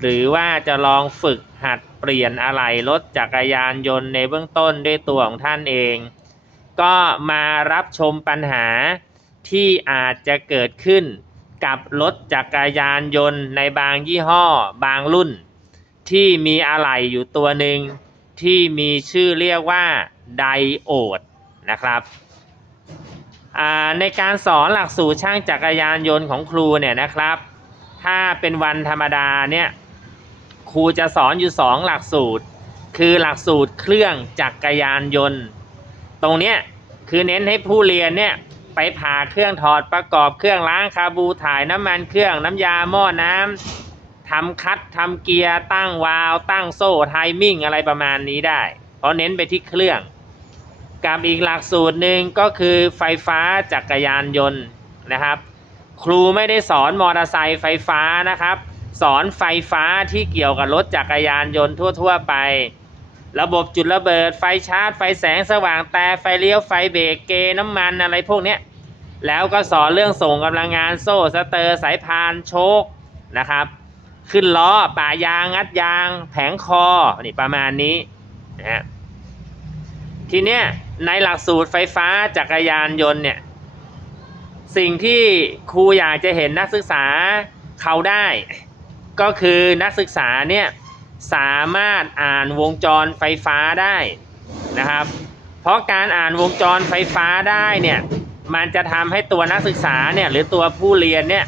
หรือว่าจะลองฝึกหัดเปลี่ยนอะไหล่รถจักรยานยนต์ในเบื้องต้นด้วยตัวของท่านเอง ก็มารับชมปัญหาที่อาจจะเกิดขึ้นกับรถจักรยานยนต์ในบางยี่ห้อ บางรุ่น ที่มีอะไหล่อยู่ตัวหนึ่งที่มีชื่อเรียกว่าไดโอดนะครับในการสอนหลักสูตรช่างจักรยานยนต์ของครูเนี่ยนะครับ ถ้าเป็นวันธรรมดาเนี่ย ครูจะสอนอยู่สองหลักสูตร คือหลักสูตรเครื่องจักรยานยนต์ ตรงเนี้ยคือเน้นให้ผู้เรียนเนี่ยไปผ่าเครื่องถอดประกอบเครื่องล้างคาบูถ่ายน้ำมันเครื่องน้ำยาหม้อน้ำทำคัดทำเกียร์ตั้งวาล์วตั้งโซ่ไทมิ่งอะไรประมาณนี้ได้ เพราะเน้นไปที่เครื่อง กับอีกหลักสูตรหนึ่งก็คือไฟฟ้าจักรยานยนต์นะครับ ครูไม่ได้สอนมอเตอร์ไซค์ไฟฟ้านะครับ สอนไฟฟ้าที่เกี่ยวกับรถจักรยานยนต์ทั่ว ๆ ไป ระบบจุดระเบิดไฟชาร์จ ไฟแสงสว่างแต่ไฟเลี้ยวไฟเบรกเกน้ำมันอะไรพวกนี้แล้วก็สอนเรื่องส่งกำลังงานโซ่สเตอร์สายพานโชคนะครับ ขึ้นล้อป่ายางงัดยาง แผงคอนี่ประมาณนี้นะฮะทีเนี้ยในหลักสูตรไฟฟ้าจักรยานยนต์เนี่ยสิ่งที่ครูอยากจะเห็นนักศึกษาเขาได้ ก็คือนักศึกษาเนี่ยสามารถอ่านวงจรไฟฟ้าได้นะครับ เพราะการอ่านวงจรไฟฟ้าได้เนี่ยมันจะทำให้ตัวนักศึกษาเนี่ยหรือตัวผู้เรียนเนี่ย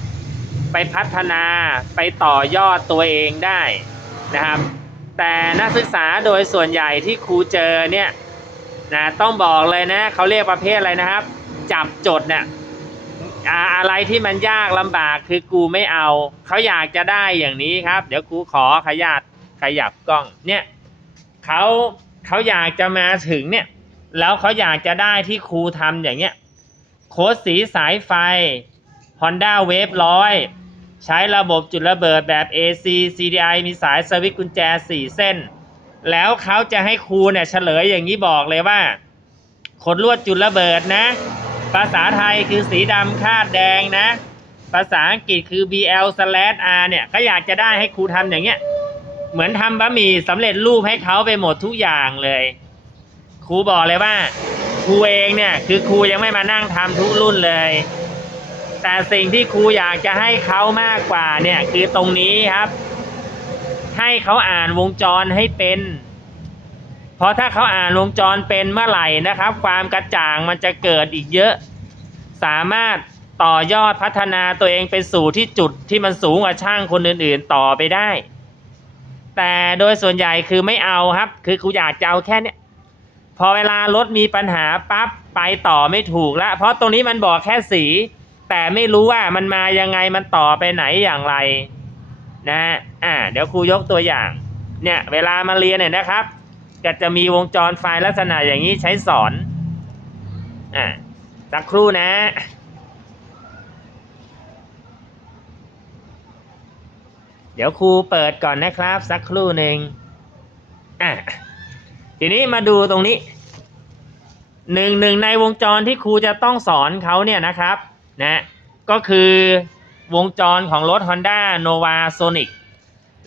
ไปพัฒนาไปต่อยอดตัวเองได้นะครับ แต่นักศึกษาโดยส่วนใหญ่ที่ครูเจอเนี่ยนะต้องบอกเลยนะเขาเรียกประเภทอะไรนะครับ จับจดเนี่ย อะไรที่มันยากลำบากคือกูไม่เอา เขาอยากจะได้อย่างนี้ครับ เดี๋ยวกูขอขยับขยับกล้อง เนี่ยเขาเขาอยากจะมาถึงเนี่ย แล้วเขาอยากจะได้ที่ครูทำอย่างเงี้ยโค้ดสีสายไฟ Honda Wave 100 ใช้ระบบจุดระเบิดแบบ AC CDI มีสายสวิตช์กุญแจ 4 เส้น แล้วเขาจะให้ครูเนี่ยเฉลยอย่างนี้บอกเลยว่าขดลวดจุดระเบิดนะ ภาษาไทยคือสีดำคาดแดงนะ ภาษาอังกฤษคือ BL slash R เนี่ยก็อยากจะได้ให้ครูทำอย่างเงี้ย เหมือนทำบะหมี่สำเร็จรูปให้เขาไปหมดทุกอย่างเลย ครูบอกเลยว่า ครูเองเนี่ยคือครูยังไม่มานั่งทำทุกรุ่นเลย แต่สิ่งที่ครูอยากจะให้เขามากกว่าเนี่ยคือตรงนี้ครับ ให้เขาอ่านวงจรให้เป็น ราะถ้าเขาอ่านวงจรเป็นเมื่อไหร่นะครับ ความกระจ่างมันจะเกิดอีกเยอะ สามารถต่อยอดพัฒนาตัวเองไปสู่ที่จุดที่มันสูงกว่าช่างคนอื่นๆต่อไปได้ แต่โดยส่วนใหญ่คือไม่เอาครับ คือครูอยากจะเอาแค่เนี้ยพอเวลารถมีปัญหาปั๊บไปต่อไม่ถูกละเพราะตรงนี้มันบอกแค่สี แต่ไม่รู้ว่ามันมายังไงมันต่อไปไหนอย่างไร นะอ่าเดี๋ยวครูยกตัวอย่าง เนี่ย เวลามาเรียนเนี่ยนะครับ ก็จะมีวงจรไฟลักษณะอย่างนี้ใช้สอนอ่าสักครู่นะเดี๋ยวครูเปิดก่อนนะครับ สักครู่หนึ่งอะทีนี้มาดูตรงนี้หนึ่งหนึ่งในวงจรที่ครูจะต้องสอนเขาเนี่ยนะครับนะก็คือวงจรของรถ Honda Nova Sonic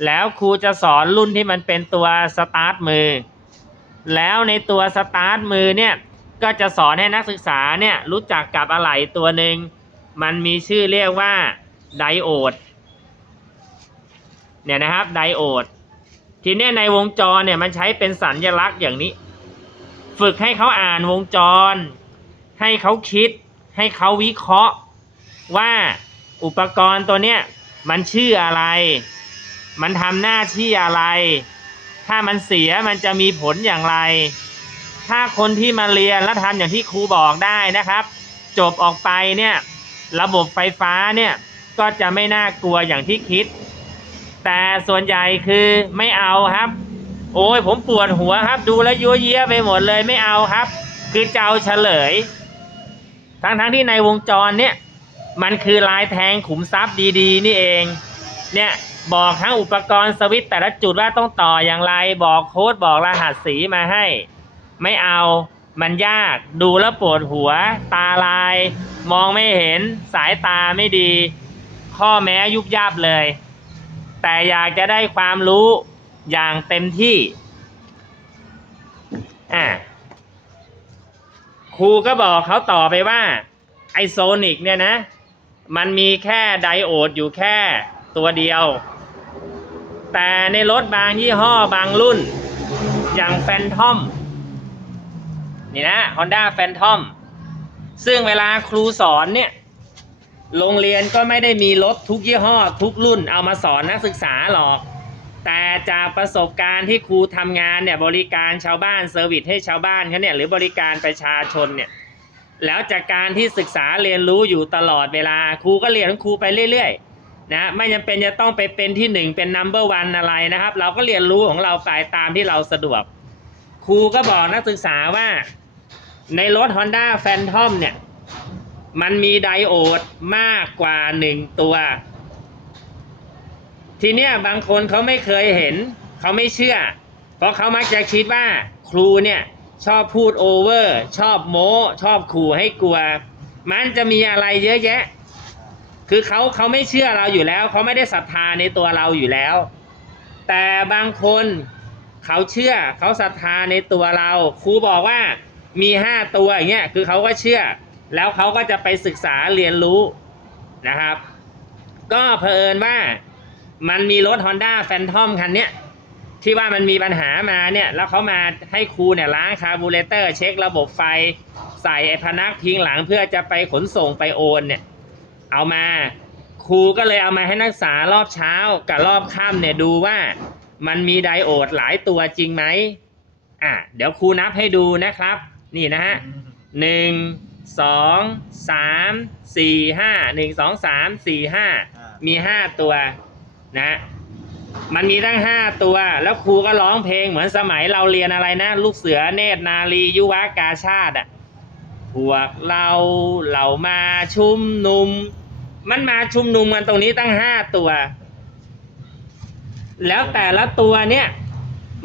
แล้วครูจะสอนรุ่นที่มันเป็นตัวสตาร์ทมือ แล้วในตัวสตาร์ทมือเนี่ยก็จะสอนให้นักศึกษาเนี่ยรู้จักกับอะไหล่ตัวหนึ่งมันมีชื่อเรียกว่าไดโอดเนี่ยนะครับไดโอดทีนี้ในวงจรเนี่ยมันใช้เป็นสัญลักษณ์อย่างนี้ ฝึกให้เขาอ่านวงจร ให้เขาคิด ให้เขาวิเคราะห์ ว่าอุปกรณ์ตัวเนี้ยมันชื่ออะไร มันทำหน้าที่อะไร ถ้ามันเสียมันจะมีผลอย่างไร ถ้าคนที่มาเรียนแล้วทำอย่างที่ครูบอกได้นะครับ จบออกไปเนี่ยระบบไฟฟ้าเนี่ยก็จะไม่น่ากลัวอย่างที่คิด แต่ส่วนใหญ่คือไม่เอาครับ โอ้ยผมปวดหัวครับ ดูแล้วยัวเยี้ยไปหมดเลยไม่เอาครับ คือจะเอาเฉลย ทั้งทั้งๆที่ในวงจรเนี่ยมันคือลายแทงขุมทรัพย์ดี ๆ นี่เอง เนี่ย บอกทั้งอุปกรณ์สวิตช์แต่ละจุดว่าต้องต่ออย่างไร บอกโค้ดบอกรหัสสีมาให้ ไม่เอามันยากดูแล้วปวดหัว ตาลาย มองไม่เห็นสายตาไม่ดี ข้อแม้ยุบยับเลย แต่อยากจะได้ความรู้อย่างเต็มที่อะครูก็บอกเขาต่อไปว่า ไอโซนิกเนี่ยนะ มันมีแค่ไดโอดอยู่แค่ตัวเดียว แต่ในรถบางยี่ห้อบางรุ่น อย่างแฟนทอมนี่นะ Honda Phantom ซึ่งเวลาครูสอนเนี่ย โรงเรียนก็ไม่ได้มีรถทุกยี่ห้อทุกรุ่นเอามาสอนนักศึกษาหรอก แต่จากประสบการณ์ที่ครูทำงานเนี่ย บริการชาวบ้านเซอร์วิสให้ชาวบ้านเขาเนี่ย หรือบริการประชาชนเนี่ย แล้วจากการที่ศึกษาเรียนรู้อยู่ตลอดเวลาครูก็เรียนของครูไปเรื่อยๆ นะไม่จำเป็นจะต้องไปเป็นที่หนึ่งเป็นนัมเบอร์วันอะไรนะครับ เราก็เรียนรู้ของเราไปตามที่เราสะดวก ครูก็บอกนักศึกษาว่าในรถ Honda Phantom เนี่ย มันมีไดโอดมากกว่าหนึ่งตัว ทีเนี้ยบางคนเขาไม่เคยเห็น เขาไม่เชื่อ เพราะเขามักจะคิดว่าครูเนี่ยชอบพูดโอเวอร์ ชอบโม้ ชอบขู่ให้กลัว มันจะมีอะไรเยอะแยะ คือเขาเขาไม่เชื่อเราอยู่แล้ว เขาไม่ได้ศรัทธาในตัวเราอยู่แล้ว แต่บางคนเขาเชื่อเขาศรัทธาในตัวเรา ครูบอกว่ามีห้าตัวอย่างเงี้ยคือเขาก็เชื่อ แล้วเขาก็จะไปศึกษาเรียนรู้นะครับ ก็เผอิญว่ามันมีรถ Honda Phantom คันเนี้ยที่ว่ามันมีปัญหามาเนี่ยแล้วเขามาให้ครูเนี่ยล้างคาร์บูเรเตอร์ เช็คระบบไฟ ใส่ไอพนักพิงหลังเพื่อจะไปขนส่งไปโอนเนี่ย เอามา ครูก็เลยเอามาให้นักศึกษารอบเช้ากับรอบค่ำเนี่ยดูว่ามันมีไดโอดหลายตัวจริงไหมอะเดี๋ยวครูนับให้ดูนะครับ นี่นะฮะหนึ่งสองสามสี่ห้าหนึ่งสองสามสี่ห้ามีห้าตัวนะมันมีตั้งห้าตัว แล้วครูก็ร้องเพลงเหมือนสมัยเราเรียนอะไรนะ ลูกเสือเนตรนารียุวากาชาติอะ พวกเราเหล่ามาชุมนุม มันมาชุมนุมกันตรงนี้ตั้งห้าตัว แล้วแต่ละตัวเนี่ย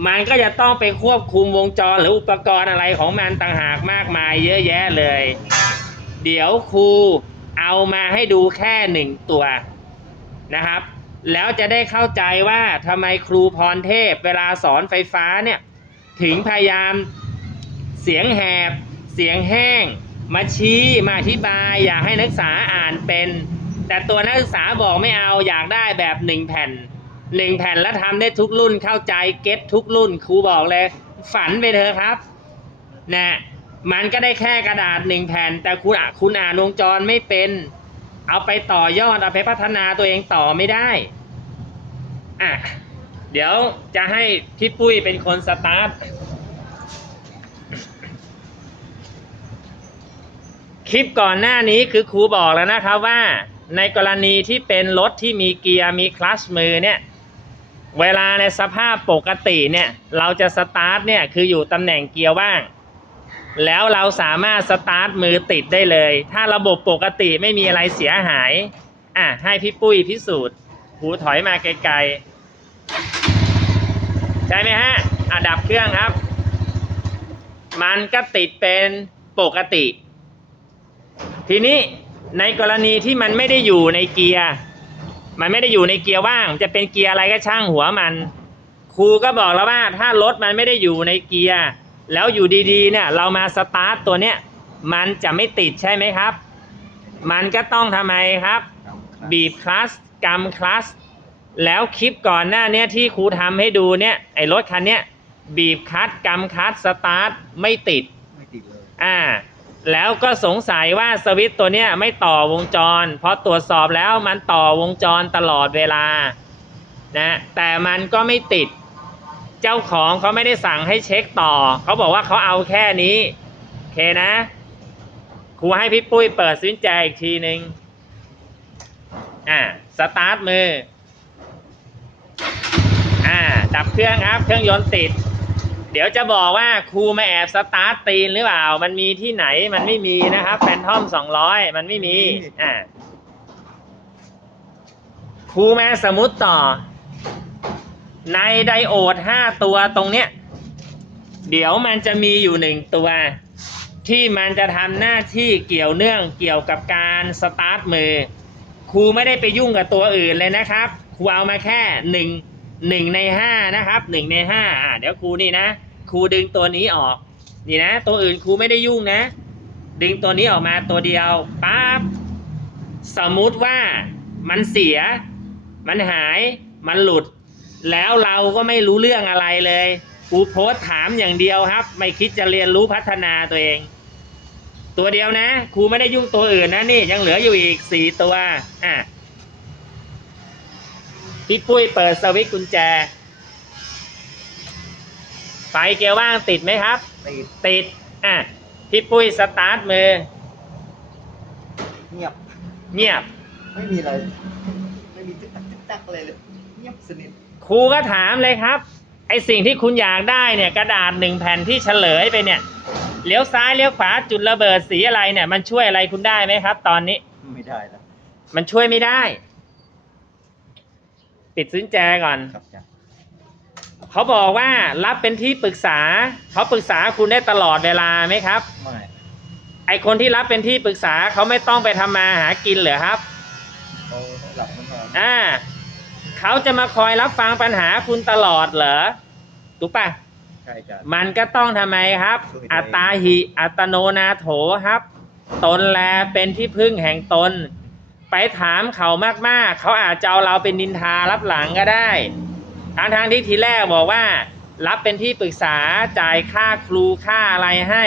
มันก็จะต้องไปควบคุมวงจรหรืออุปกรณ์อะไรของมันต่างหากมากมายเยอะแยะเลย เดี๋ยวครูเอามาให้ดูแค่หนึ่งตัวนะครับ แล้วจะได้เข้าใจว่าทำไมครูพรเทพเวลาสอนไฟฟ้าเนี่ย ถึงพยายามเสียงแหบ เสียงแห้ง มาชี้มาอธิบาย อยากให้นักศึกษาอ่านเป็น แต่ตัวนักศึกษาบอกไม่เอาอยากได้แบบหนึ่งแผ่นหนึ่งแผ่นแล้วทำได้ทุกรุ่นเข้าใจเก็ตทุกรุ่นครูบอกเลย ฝันไปเถอะครับนะมันก็ได้แค่กระดาษหนึ่งแผ่น แต่คุณอะคุณอ่านวงจรไม่เป็น เอาไปต่อยอดเอาไปพัฒนาตัวเองต่อไม่ได้อะเดี๋ยวจะให้พี่ปุ้ยเป็นคนสตาร์ท คลิปก่อนหน้านี้คือครูบอกแล้วนะครับว่าในกรณีที่เป็นรถที่มีเกียร์มีคลัชมือเนี่ยเวลาในสภาพปกติเนี่ยเราจะสตาร์ทเนี่ยคืออยู่ตำแหน่งเกียร์ว่าง แล้วเราสามารถสตาร์ทมือติดได้เลย ถ้าระบบปกติไม่มีอะไรเสียหายอะให้พี่ปุ้ยพิสูจน์หูถอยมาไกลๆ ใช่ไหมฮะอะดับเครื่องครับ มันก็ติดเป็นปกติ ทีนี้ในกรณีที่มันไม่ได้อยู่ในเกียร์ มันไม่ได้อยู่ในเกียร์ว่าง จะเป็นเกียร์อะไรก็ช่างหัวมัน ครูก็บอกแล้วว่าถ้ารถมันไม่ได้อยู่ในเกียร์ แล้วอยู่ดีๆเนี่ยเรามาสตาร์ทตัวเนี้ยมันจะไม่ติดใช่ไหมครับ มันก็ต้องทำไมครับ บีบคลัสกำคลัส แล้วคลิปก่อนหน้าเนี้ยที่ครูทำให้ดูเนี่ยไอ้รถคันเนี้ยบีบคลัสกำคลัสสตาร์ทไม่ติดไม่ติดเลยอ่า แล้วก็สงสัยว่าสวิตตัวเนี้ยไม่ต่อวงจร เพราะตรวจสอบแล้วมันต่อวงจรตลอดเวลานะแต่มันก็ไม่ติด เจ้าของเขาไม่ได้สั่งให้เช็คต่อ เขาบอกว่าเขาเอาแค่นี้โอเคนะครูให้พี่ปุ้ยเปิดสวิตแจอีกทีหนึ่งอ่าสตาร์ทมืออ่าดับเครื่องครับ เครื่องยนต์ติด เดี๋ยวจะบอกว่าครูมาแอบสตาร์ทตีนหรือเปล่า มันมีที่ไหนมันไม่มีนะครับแฟนทอมสองร้อยมันไม่มีอ่าครูมาสมมติต่อ ในไดโอดห้าตัวตรงเนี้ย เดี๋ยวมันจะมีอยู่หนึ่งตัว ที่มันจะทำหน้าที่เกี่ยวเนื่องเกี่ยวกับการสตาร์ทมือ ครูไม่ได้ไปยุ่งกับตัวอื่นเลยนะครับ ครูเอามาแค่หนึ่ง หนึ่งในห้านะครับหนึ่งในห้าอ่าเดี๋ยวครูนี่นะครูดึงตัวนี้ออก นี่นะ ตัวอื่นครูไม่ได้ยุ่งนะ ดึงตัวนี้ออกมาตัวเดียวปั๊บสมมุติว่ามันเสีย มันหาย มันหลุด แล้วเราก็ไม่รู้เรื่องอะไรเลยกูโพสถามอย่างเดียวครับ ไม่คิดจะเรียนรู้พัฒนาตัวเอง ตัวเดียวนะครูไม่ได้ยุ่งตัวอื่นนะนี่ยังเหลืออยู่อีกสี่ตัวอะ พี่ปุ้ยเปิดสวิตช์กุญแจ ไฟเกียร์ว่างติดไหมครับ ติด ติด อะ พี่ปุ้ยสตาร์ทมือ เงียบ เงียบ ไม่มีอะไร ไม่มีตึกตักตึกตักอะไรเลย เงียบสนิท ครูก็ถามเลยครับ ไอสิ่งที่คุณอยากได้เนี่ย กระดาษหนึ่งแผ่นที่เฉลยไปเนี่ยเลี้ยวซ้ายเลี้ยวขวาจุดระเบิดสีอะไรเนี่ย มันช่วยอะไรคุณได้ไหมครับ ตอนนี้ ไม่ได้แล้วมันช่วยไม่ได้ ปิดสินแจก่อน ครับจ้ะเขาบอกว่ารับเป็นที่ปรึกษา เขาปรึกษาคุณได้ตลอดเวลาไหมครับ ไม่ไอคนที่รับเป็นที่ปรึกษาเขาไม่ต้องไปทำมาหากินเหรอครับ เขาหลับมันนอนอ่าเขาจะมาคอยรับฟังปัญหาคุณตลอดเหรอถูกปะใช่จ้ะมันก็ต้องทำไมครับช่วยตัวเองอัตตาหิ อัตโนนาโถครับ ตนแลเป็นที่พึ่งแห่งตน ไปถามเขามากๆ เขาอาจจะเอาเราเป็นนินทารับหลังก็ได้ ทางทางที่ทีแรกบอกว่า รับเป็นที่ปรึกษาจ่ายค่าครูค่าอะไรให้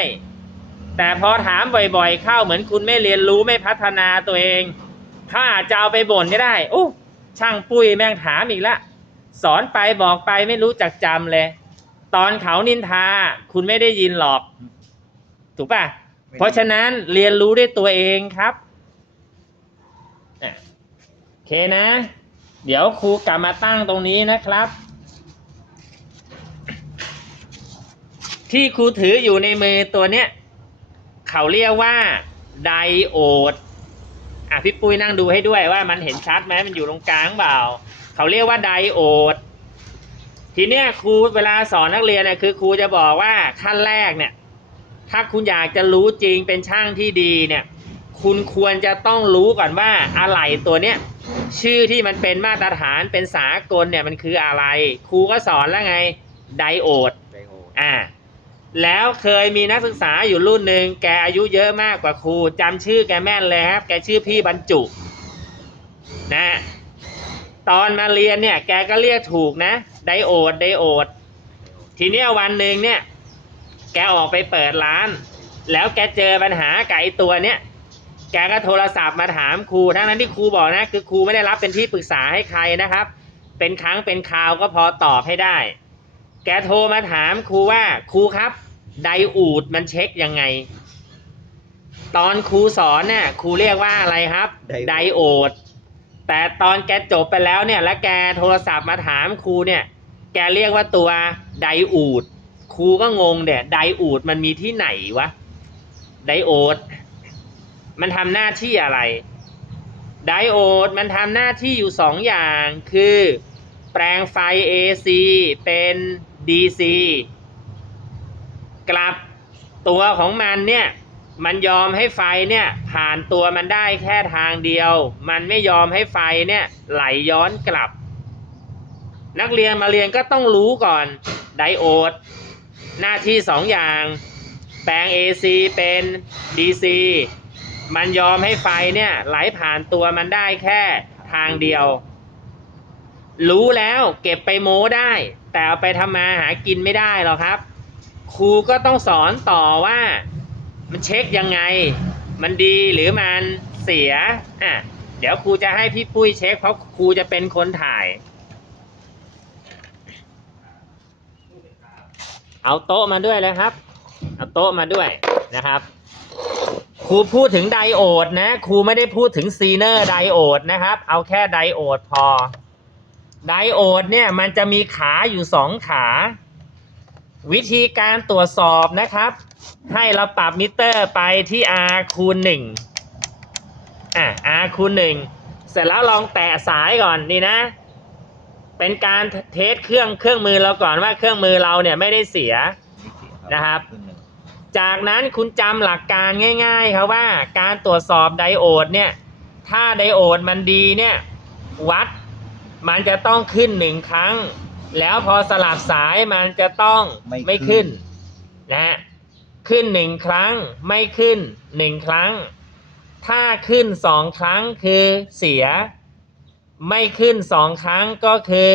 แต่พอถามบ่อยๆ เข้าเหมือนคุณไม่เรียนรู้ไม่พัฒนาตัวเอง เขาอาจจะเอาไปบ่นก็ได้โอ้ช่างปุ้ยแม่งถามอีกละสอนไปบอกไปไม่รู้จักจำเลย ตอนเขานินทาคุณไม่ได้ยินหรอก ถูกป่ะ เพราะฉะนั้นเรียนรู้ด้วยตัวเองครับ เคนะ เดี๋ยวครูกลับมาตั้งตรงนี้นะครับ ที่ครูถืออยู่ในมือตัวเนี้ยเขาเรียกว่าไดโอดอะพี่ปุ้ยนั่งดูให้ด้วยว่ามันเห็นชัดไหมมันอยู่ตรงกลางเปล่า เขาเรียกว่าไดโอดทีเนี้ยครูเวลาสอนนักเรียนเนี่ยคือครูจะบอกว่าขั้นแรกเนี่ย ถ้าคุณอยากจะรู้จริงเป็นช่างที่ดีเนี่ย คุณควรจะต้องรู้ก่อนว่าอะไหล่ตัวเนี้ยชื่อที่มันเป็นมาตรฐานเป็นสากลเนี่ยมันคืออะไร ครูก็สอนแล้วไงไดโอดไดโออ่าแล้วเคยมีนักศึกษาอยู่รุ่นหนึ่งแกอายุเยอะมากกว่าครูจำชื่อแกแม่นเลยครับ แกชื่อพี่บรรจุนะตอนมาเรียนเนี่ยแกก็เรียกถูกนะไดโอดไดโอด ทีเนี้ยวันหนึ่งเนี่ย แกออกไปเปิดร้าน แล้วแกเจอปัญหาไก่ตัวเนี้ย แกก็โทรศัพท์มาถามครูทั้งนั้นที่ครูบอกนะ คือครูไม่ได้รับเป็นที่ปรึกษาให้ใครนะครับ เป็นครั้งเป็นคราวก็พอตอบให้ได้ แกโทรมาถามครูว่าครูครับ ไดอูดมันเช็คยังไง ตอนครูสอนเนี่ยครูเรียกว่าอะไรครับ ไดโอด แต่ตอนแกจบไปแล้วเนี่ย แล้วแกโทรศัพท์มาถามครูเนี่ย แกเรียกว่าตัวไดอูดครูก็งงเนี่ยไดอูดมันมีที่ไหนวะไดโอด มันทำหน้าที่อะไร ไดโอดมันทำหน้าที่อยู่สองอย่าง คือ แปลงไฟ AC เป็น DC กลับตัวของมันเนี่ยมันยอมให้ไฟเนี่ยผ่านตัวมันได้แค่ทางเดียว มันไม่ยอมให้ไฟเนี่ยไหลย้อนกลับ นักเรียนมาเรียนก็ต้องรู้ก่อนไดโอด หน้าที่สองอย่าง แปลง AC เป็น DC มันยอมให้ไฟเนี่ย ไหลผ่านตัวมันได้แค่ทางเดียว รู้แล้วเก็บไปโม้ได้ แต่เอาไปทำมาหากินไม่ได้หรอกครับ ครูก็ต้องสอนต่อว่า มันเช็คยังไง มันดีหรือมันเสียอะเดี๋ยวครูจะให้พี่ปุ้ยเช็ค เพราะครูจะเป็นคนถ่าย เอาโต๊ะมาด้วยเลยครับ เอาโต๊ะมาด้วยนะครับ ครูพูดถึงไดโอดนะ ครูไม่ได้พูดถึงซีเนอร์ไดโอดนะครับ เอาแค่ไดโอดพอ ไดโอดเนี่ยมันจะมีขาอยู่สองขา วิธีการตรวจสอบนะครับ ให้เราปรับมิเตอร์ไปที่ R คูณ1อะ R คูณ1เสร็จแล้วลองแตะสายก่อนนี่นะ เป็นการเทสเครื่องเครื่องมือเราก่อนว่าเครื่องมือเราเนี่ยไม่ได้เสียนะครับ จากนั้นคุณจำหลักการง่ายๆครับว่าการตรวจสอบไดโอดเนี่ย ถ้าไดโอดมันดีเนี่ย วัดมันจะต้องขึ้นหนึ่งครั้ง แล้วพอสลับสายมันจะต้องไม่ขึ้นนะฮะขึ้นหนึ่งครั้งไม่ขึ้นหนึ่งครั้ง ถ้าขึ้นสองครั้งคือเสีย ไม่ขึ้นสองครั้งก็คือ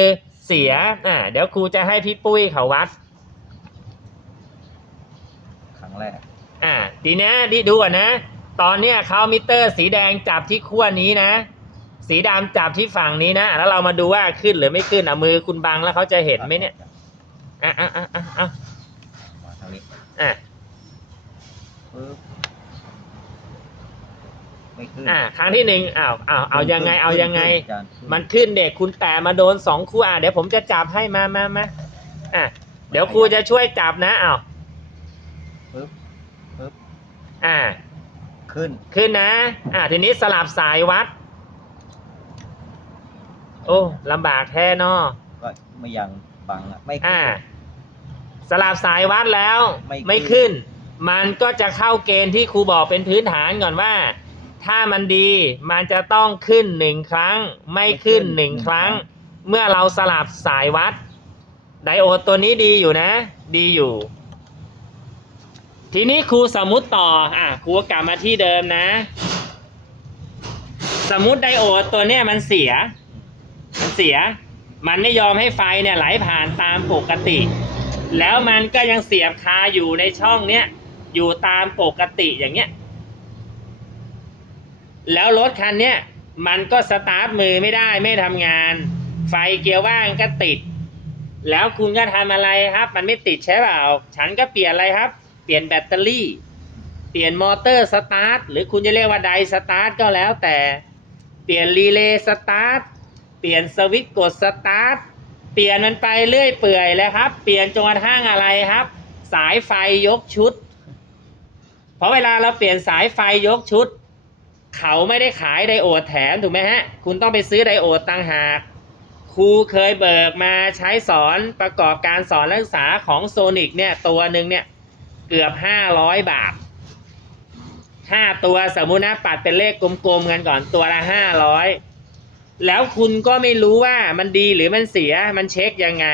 เสียอ่าเดี๋ยวครูจะให้พี่ปุ้ยเขาวัด แรก อ่าทีเนี้ยดิดูก่อนนะ ตอนเนี้ยเขามิเตอร์สีแดงจับที่ขั้วนี้นะ สีดำจับที่ฝั่งนี้นะ แล้วเรามาดูว่าขึ้นหรือไม่ขึ้นอะมือคุณบังแล้วเขาจะเห็นไหมเนี่ยอะอะอะอะอะมาทางนี้อะปึ๊บไม่ขึ้นอะครั้งที่หนึ่งอ้าวอ้าวเอายังไงเอายังไงขึ้นอาจารย์ขึ้มันขึ้นเด็กคุณแต่มาโดนสองคู่อะเดี๋ยวผมจะจับให้มามามาอะเดี๋ยวครูจะช่วยจับนะอ้าว ปึ๊บปึ๊บอะขึ้น ขึ้นนะ อะทีนี้สลับสายวัด โอ้ลำบากแท้เนอก็ไม่ยังบังอะไม่ขึ้น อ่า สลับสายวัดแล้วไม่ไม่ขึ้น มันก็จะเข้าเกณฑ์ที่ครูบอกเป็นพื้นฐานก่อนว่า ถ้ามันดีมันจะต้องขึ้นหนึ่งครั้ง ไม่ขึ้นหนึ่งครั้ง เมื่อเราสลับสายวัด ไดโอดตัวนี้ดีอยู่นะ ดีอยู่ ทีนี้ครูสมมุติต่อ อะครูกลับมาที่เดิมนะ สมมติไดโอดตัวเนี้ยมันเสีย มันเสีย มันไม่ยอมให้ไฟเนี่ยไหลผ่านตามปกติ แล้วมันก็ยังเสียบคาอยู่ในช่องเนี้ย อยู่ตามปกติอย่างเงี้ย แล้วรถคันเนี้ยมันก็สตาร์ทมือไม่ได้ไม่ทำงาน ไฟเกียร์ว่างก็ติด แล้วคุณก็ทำอะไรครับ มันไม่ติดใช่เปล่า ฉันก็เปลี่ยนอะไรครับ ปลี่ยนแบตเตอรี่ เปลี่ยนมอเตอร์สตาร์ทหรือคุณจะเรียกว่าไดสตาร์ทก็แล้วแต่เปลี่ยนรีเลย์สตาร์ทเปลี่ยนสวิตช์กดสตาร์ทเปลี่ยนมันไปเรื่อยเปื่อยเลยครับ เปลี่ยนจนกระทั่งอะไรครับ สายไฟยกชุด เพราะเวลาเราเปลี่ยนสายไฟยกชุด เขาไม่ได้ขายไดโอดแถมถูกไหมฮะ คุณต้องไปซื้อไดโอดต่างหากครูเคยเบิกมาใช้สอนประกอบการสอนนักศึกษาของโซนิกเนี่ยตัวหนึ่งเนี่ย เกือบห้าร้อยบาทห้าตัวสมมุตินะปัดเป็นเลขกลมๆกันก่อนตัวละห้าร้อยแล้วคุณก็ไม่รู้ว่ามันดีหรือมันเสียมันเช็คยังไง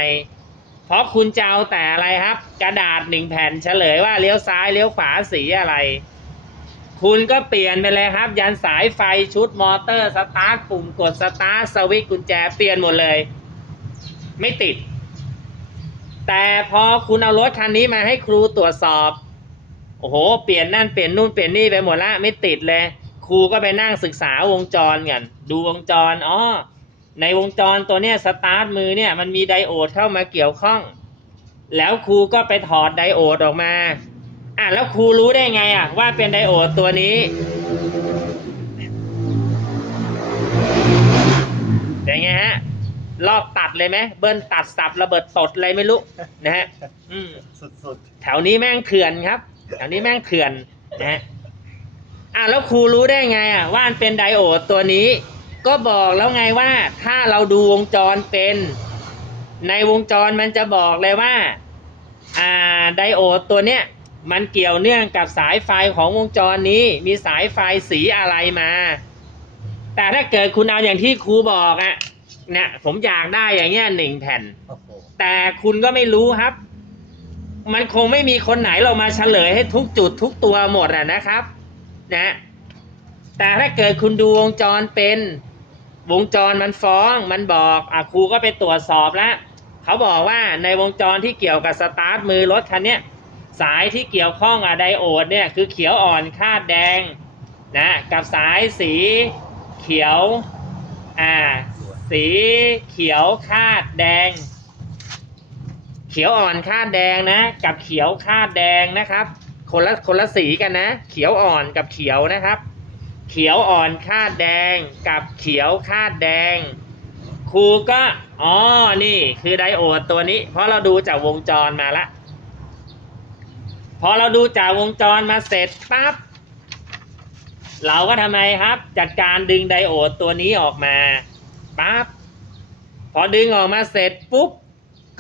เพราะคุณจะเอาแต่อะไรครับ กระดาษหนึ่งแผ่นเฉลยว่าเลี้ยวซ้ายเลี้ยวขวาสีอะไร คุณก็เปลี่ยนไปเลยครับ ยันสายไฟชุดมอเตอร์สตาร์ทปุ่มกดสตาร์ทสวิตช์กุญแจเปลี่ยนหมดเลย ไม่ติด แต่พอคุณเอารถคันนี้มาให้ครูตรวจสอบ โอ้โห เปลี่ยนนั่นเปลี่ยนนู่นเปลี่ยนนี่ไปหมดละไม่ติดเลย ครูก็ไปนั่งศึกษาวงจรกันดูวงจรอ๋อในวงจรตัวเนี้ยสตาร์ทมือเนี่ยมันมีไดโอดเข้ามาเกี่ยวข้อง แล้วครูก็ไปถอดไดโอดออกมาอะแล้วครูรู้ได้ไงอะว่าเป็นไดโอดตัวนี้ เป็นไงฮะ รอบตัดเลยไหมเบิ้ลตัดสับระเบิดตดอะไรไม่รู้นะฮะอืมสุดแถวนี้แม่งเถื่อนครับ แถวนี้แม่งเถื่อนนะฮะอะแล้วครูรู้ได้ไงอะว่ามันเป็นไดโอดตัวนี้ ก็บอกแล้วไงว่า ถ้าเราดูวงจรเป็น ในวงจรมันจะบอกเลยว่า อ่าไดโอดตัวเนี้ยมันเกี่ยวเนื่องกับสายไฟของวงจรนี้ มีสายไฟสีอะไรมา แต่ถ้าเกิดคุณเอาอย่างที่ครูบอกอะ เนี่ยผมอยากได้อย่างเงี้ยหนึ่งแผ่นๆโอ้โหแต่คุณก็ไม่รู้ครับ มันคงไม่มีคนไหนเรามาเฉลยให้ทุกจุดทุกตัวหมดอะนะครับ นะ แต่ถ้าเกิดคุณดูวงจรเป็น วงจรมันฟ้องมันบอกอะครูก็ไปตรวจสอบแล้วเขาบอกว่าในวงจรที่เกี่ยวกับสตาร์ทมือรถคันเนี้ยสายที่เกี่ยวข้องอะไดโอดเนี่ยคือเขียวอ่อนคาดแดงนะกับสายสีเขียวอ่า สีเขียวคาดแดง เขียวอ่อนคาดแดงนะ กับเขียวคาดแดงนะครับ คนละคนละสีกันนะ เขียวอ่อนกับเขียวนะครับ เขียวอ่อนคาดแดง กับเขียวคาดแดง ครูก็อ๋อนี่คือไดโอดตัวนี้ เพราะเราดูจากวงจรมาละพอเราดูจากวงจรมาเสร็จปั๊บเราก็ทำไมครับ จัดการดึงไดโอดตัวนี้ออกมา ปั๊บพอดึงออกมาเสร็จปุ๊บ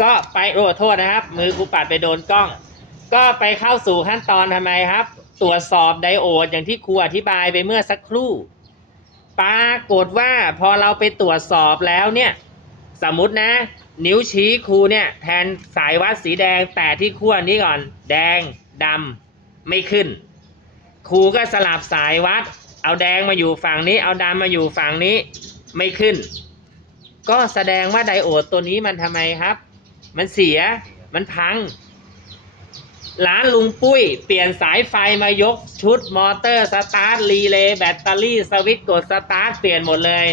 ก็ไปโอ้โทษนะครับ มือครูปัดไปโดนกล้อง ก็ไปเข้าสู่ขั้นตอนทำไมครับ ตรวจสอบไดโอดอย่างที่ครูอธิบายไปเมื่อสักครู่ปรากฏว่าพอเราไปตรวจสอบแล้วเนี่ย สมมตินะ นิ้วชี้ครูเนี่ย แทนสายวัดสีแดงแต่ที่ขั้วนี้ก่อน แดงดำไม่ขึ้น ครูก็สลับสายวัด เอาแดงมาอยู่ฝั่งนี้ เอาดำมาอยู่ฝั่งนี้ไม่ขึ้น ก็แสดงว่าไดโอดตัวนี้มันทำไมครับ มันเสีย มันพัง ร้านลุงปุ้ย เปลี่ยนสายไฟมายกชุดมอเตอร์สตาร์ทรีเลย์แบตเตอรี่สวิตช์กดสตาร์ทเปลี่ยนหมดเลย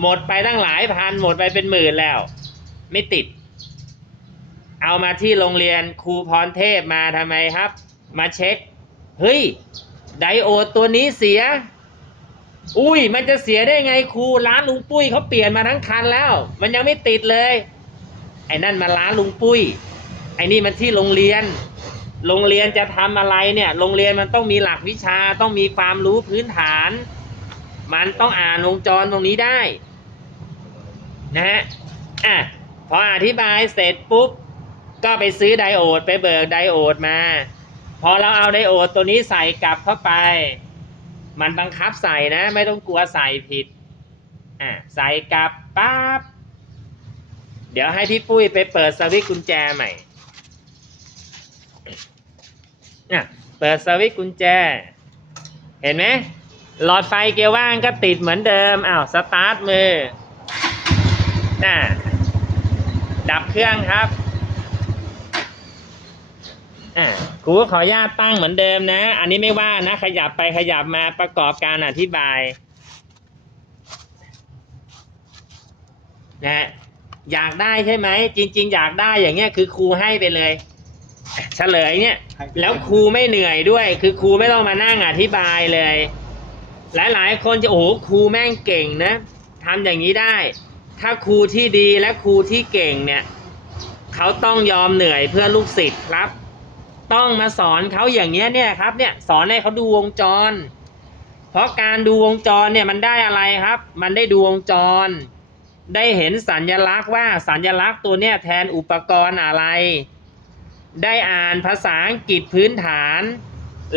หมดไปตั้งหลายพัน หมดไปเป็นหมื่นแล้ว ไม่ติด เอามาที่โรงเรียนครูพรเทพมาทำไมครับ มาเช็ค เฮ้ย ไดโอดตัวนี้เสีย อุ้ย มันจะเสียได้ไงครูร้านลุงปุ้ยเขาเปลี่ยนมาทั้งคันแล้ว มันยังไม่ติดเลย ไอ้นั่นมาร้านลุงปุ้ย ไอ้นี่มันที่โรงเรียน โรงเรียนจะทำอะไรเนี่ย โรงเรียนมันต้องมีหลักวิชาต้องมีความรู้พื้นฐาน มันต้องอ่านวงจรตรงนี้ได้ นะฮะอะพออธิบายเสร็จปุ๊บก็ไปซื้อไดโอดไปเบิกไดโอดมา พอเราเอาไดโอดตัวนี้ใส่กลับเข้าไป มันบังคับใส่นะ ไม่ต้องกลัวใส่ผิด อะใส่กลับปั๊บ เดี๋ยวให้พี่ปุ้ยไปเปิดสวิตช์กุญแจใหม่อะเปิดสวิตช์กุญแจ เห็นไหมหลอดไฟเกียร์ว่างก็ติดเหมือนเดิมอ้าวสตาร์ทมือน่ะดับเครื่องครับ อ่าครูก็ขออนุญาตตั้งเหมือนเดิมนะ อันนี้ไม่ว่านะ ขยับไปขยับมาประกอบการอธิบายนะฮะอยากได้ใช่ไหม จริง ๆ อยากได้อย่างเงี้ยคือครูให้ไปเลยเฉลยเนี่ย แล้วครูไม่เหนื่อยด้วย คือครูไม่ต้องมานั่งอธิบายเลย หลายๆ คนจะโอ้โหครูแม่งเก่งนะทำอย่างนี้ได้ ถ้าครูที่ดีและครูที่เก่งเนี่ย เขาต้องยอมเหนื่อยเพื่อลูกศิษย์ครับ ต้องมาสอนเขาอย่างเงี้ยเนี่ยครับเนี่ยสอนให้เขาดูวงจร เพราะการดูวงจรเนี่ยมันได้อะไรครับ มันได้ดูวงจร ได้เห็นสัญลักษณ์ว่าสัญลักษณ์ตัวเนี้ยแทนอุปกรณ์อะไร ได้อ่านภาษาอังกฤษพื้นฐาน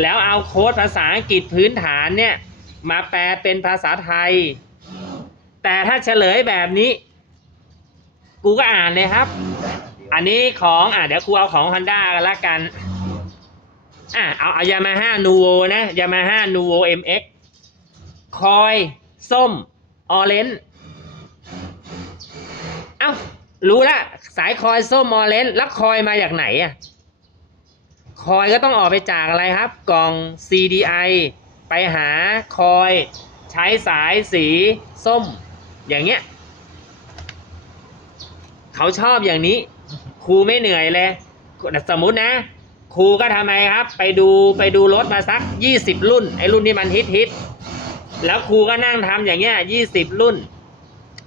แล้วเอาโค้ดภาษาอังกฤษพื้นฐานเนี่ยมาแปลเป็นภาษาไทย แต่ถ้าเฉลยแบบนี้ กูก็อ่านเลยครับ อันนี้ของอะเดี๋ยวครูเอาของ Honda กันละกัน อะเอาเอายามาฮ่านูโวนะยามาฮ่านูโว MX คอย ส้ม ออเรนเอ้า รู้ละ สายคอย ส้ม ออเรนแล้วคอยมาจากไหนอะคอยก็ต้องออกไปจากอะไรครับ กล่อง CDI ไปหาคอย ใช้สายสีส้ม อย่างเงี้ย เขาชอบอย่างนี้ ครูไม่เหนื่อยเลย สมมุตินะ ครูก็ทำไมครับ ไปดูไปดูรถมาสักยี่สิบรุ่น ไอ้รุ่นที่มันฮิตฮิตแล้วครูก็นั่งทำอย่างเงี้ยยี่สิบรุ่น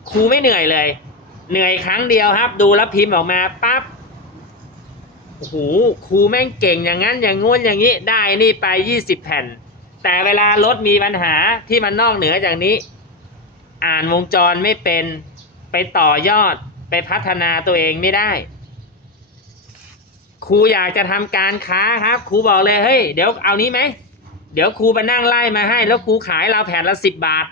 ครูไม่เหนื่อยเลย เหนื่อยครั้งเดียวครับ ดูแล้วพิมพ์ออกมาปั๊บโอ้โหครูแม่งเก่งอย่างนั้นอย่างงู้นอย่างนี้ได้นี่ไปยี่สิบแผ่น แต่เวลารถมีปัญหาที่มันนอกเหนือจากนี้ อ่านวงจรไม่เป็นไปต่อยอดไปพัฒนาตัวเองไม่ได้ ครูอยากจะทำการค้าครับ ครูบอกเลยเฮ้ยเดี๋ยวเอานี้ไหมเดี๋ยวครูไปนั่งไล่มาให้ แล้วครูขายเราแผ่นละสิบบาท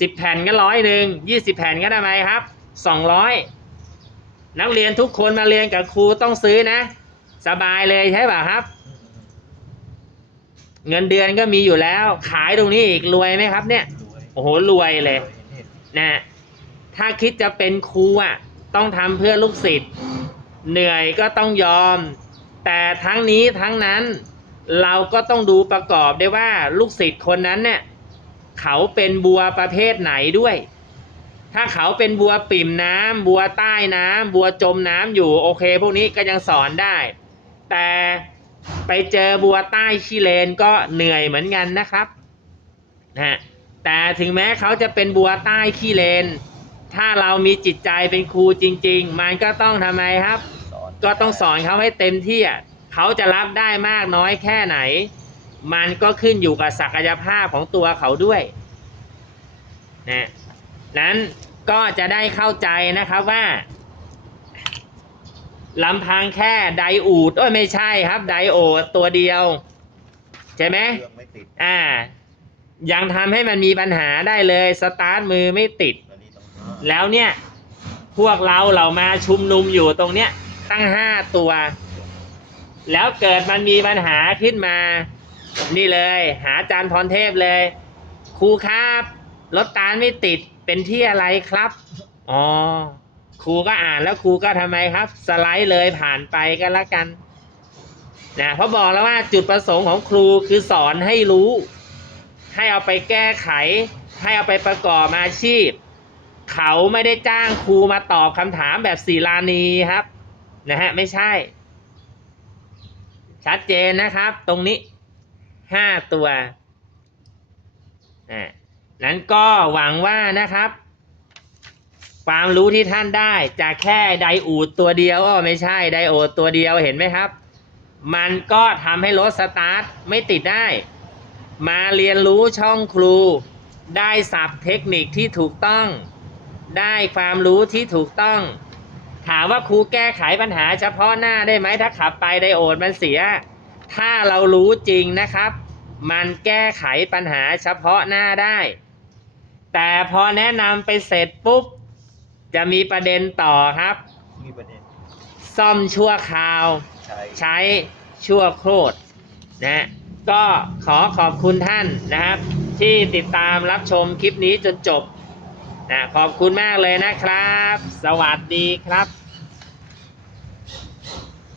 สิบแผ่นก็ร้อยหนึ่งยี่สิบแผ่นก็ได้ไหมครับสองร้อยนักเรียนทุกคนมาเรียนกับครูต้องซื้อนะ สบายเลยใช่ป่ะครับ เงินเดือนก็มีอยู่แล้ว ขายตรงนี้อีกรวยไหมครับ เนี่ยโอ้โหรวยเลยนะถ้าคิดจะเป็นครูอะ ต้องทำเพื่อลูกศิษย์ เหนื่อยก็ต้องยอม แต่ทั้งนี้ทั้งนั้นเราก็ต้องดูประกอบได้ว่าลูกศิษย์คนนั้นเนี่ยเขาเป็นบัวประเภทไหนด้วย ถ้าเขาเป็นบัวปิ่มน้ำบัวใต้น้ำบัวจมน้ำอยู่โอเค พวกนี้ก็ยังสอนได้ แต่ไปเจอบัวใต้ขี้เลนก็เหนื่อยเหมือนกันนะครับนะฮะแต่ถึงแม้เขาจะเป็นบัวใต้ขี้เลน ถถ้าเรามีจิตใจเป็นครูจริง ๆ มันก็ต้องทำไมครับสอนก็ต้องสอนเขาให้เต็มที่อะเขาจะรับได้มากน้อยแค่ไหน มันก็ขึ้นอยู่กับศักยภาพของตัวเขาด้วยนะนั้นก็จะได้เข้าใจนะครับว่าลำพังแค่ไดอูดโอ้ยไม่ใช่ครับ ไดโอดตัวเดียว ใช่ไหมเครื่องไม่ติดอ่า ยังทำให้มันมีปัญหาได้เลย สตาร์ทมือไม่ติด แล้วเนี่ยพวกเราเรามาชุมนุมอยู่ตรงเนี้ยตั้งห้าตัว แล้วเกิดมันมีปัญหาขึ้นมา นี่เลย หาอาจารย์พรเทพเลยครูครับรถตาลไม่ติดเป็นที่อะไรครับอ๋อครูก็อ่านแล้วครูก็ทำไมครับ สไลด์เลยผ่านไปก็แล้วกันนะเพราะบอกแล้วว่าจุดประสงค์ของครูคือสอนให้รู้ ให้เอาไปแก้ไข ให้เอาไปประกอบอาชีพ เขาไม่ได้จ้างครูมาตอบคำถามแบบศิลานีครับ นะฮะ ไม่ใช่ ชัดเจนนะครับ ตรงนี้ห้าตัวนั้นก็หวังว่านะครับ ความรู้ที่ท่านได้จากแค่ไดอูดตัวเดียวอ้อไม่ใช่ไดโอดตัวเดียวเห็นไหมครับ มันก็ทำให้รถสตาร์ทไม่ติดได้ มาเรียนรู้ช่องครูได้ศัพท์เทคนิคที่ถูกต้อง ได้ความรู้ที่ถูกต้อง ถามว่าครูแก้ไขปัญหาเฉพาะหน้าได้ไหมถ้าขับไปไดโอดมันเสีย ถ้าเรารู้จริงนะครับ มันแก้ไขปัญหาเฉพาะหน้าได้ แต่พอแนะนำไปเสร็จปุ๊บ จะมีประเด็นต่อครับ มีประเด็น ซ่อมชั่วคราว ใช้ใช้ชั่วโคตรนะฮะก็ขอขอบคุณท่านนะครับ ที่ติดตามรับชมคลิปนี้จนจบ นะขอบคุณมากเลยนะครับ สวัสดีครับ